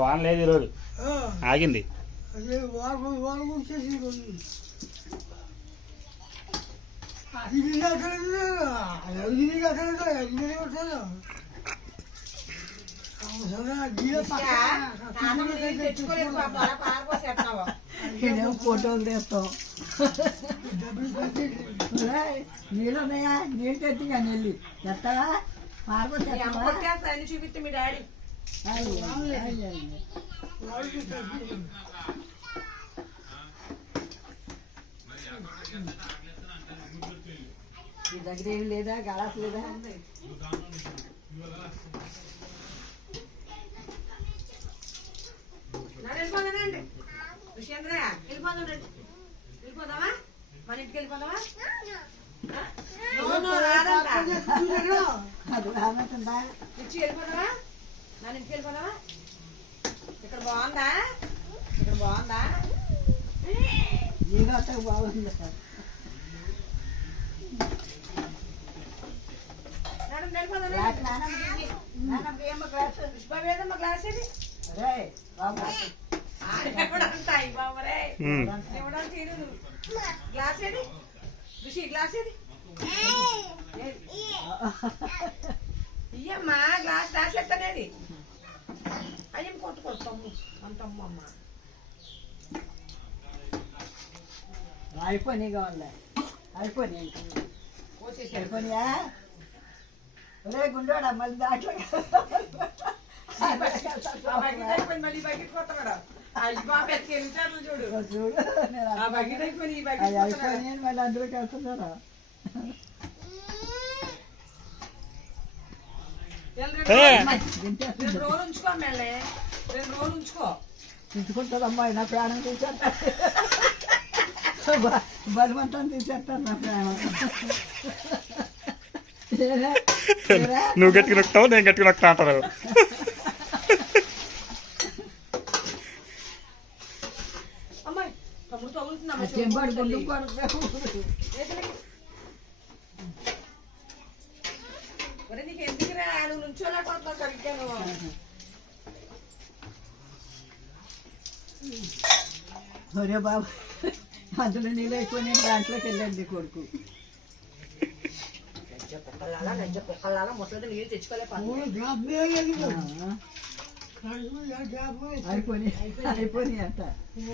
వాన లేదు ఈరోజు, ఆగింది. ఫోటోలు తీస్తాం. నీళ్ళున్నాయా? నీళ్ళు తెచ్చి కానీ వెళ్ళి ఎత్తడా పారిపోతే చూపిస్తే మీ డాడీ మీ దగ్గర ఏం లేదా? గలాస్ లేదా? వెళ్ళిపోదానండి విషేంద్ర, వెళ్ళిపోదాండి. వెళ్ళిపోదామా? మన ఇంటికి వెళ్ళిపోదామా? అది రానట్టుందా? ఇచ్చి వెళ్ళిపోదామా? మన ఇంటికి వెళ్ళిపోదామా? ఇక్కడ బాగుందా? ఇక్కడ బాగుందా? నీళ్ళు వస్తే బాగుంది. పుష్పవేదమ్మ గ్లాస్ ఏది? గ్లాస్ ఏది? ఋషి గ్లాస్ ఏది? ఇయ్యమ్మా గ్లాస్ గ్లాస్ ఎత్తనేది. అయ్యం కొట్టుకొస్తాము అంతమ్మ అమ్మ. అయిపోయి కావాలి. అయిపోయి అయిపోయా. ఒరే గుండోడా మళ్ళీ దాంట్లో మళ్ళీ బకెట్ కొత్తడా? అయ్యి బాబు ఎత్తుకెళ్ళించారు చూడు. చూడు ఆ బకెట్ అయిపోయి ఈ బకెట్ అయిపోయి మళ్ళీ అందరికి వెళ్తున్నారా? రెండు రోజులు ఉంచుకో మళ్ళీ, 2 రోజులు ఉంచుకో. ఉంచుకుంటుందమ్మా. నా ప్రాణం తీసేస్తారు, బలవంతం తీసేస్తారు నా ప్రాణం. నువ్వు గట్టిగా నొక్కుతావు, నేను గట్టిగా నొక్కుతా అంటారు. అమ్మాయి తమ్ముడు తగులుతుందా? చెంబడి గుండు ఒరే నీకు ఎందుకురా, నువ్వు నుంచోలేకపోతున్నావు సరిగ్గా. నువ్వు ఒరే బాబు అందులో నీళ్ళు అయిపోయి నేను దాంట్లోకి వెళ్ళండి కొడుకు. గజ్జ కుక్కలాగా మొత్తం నీళ్ళు తెచ్చుకోలేకపోతే అయిపోయి అయిపోయి అంట.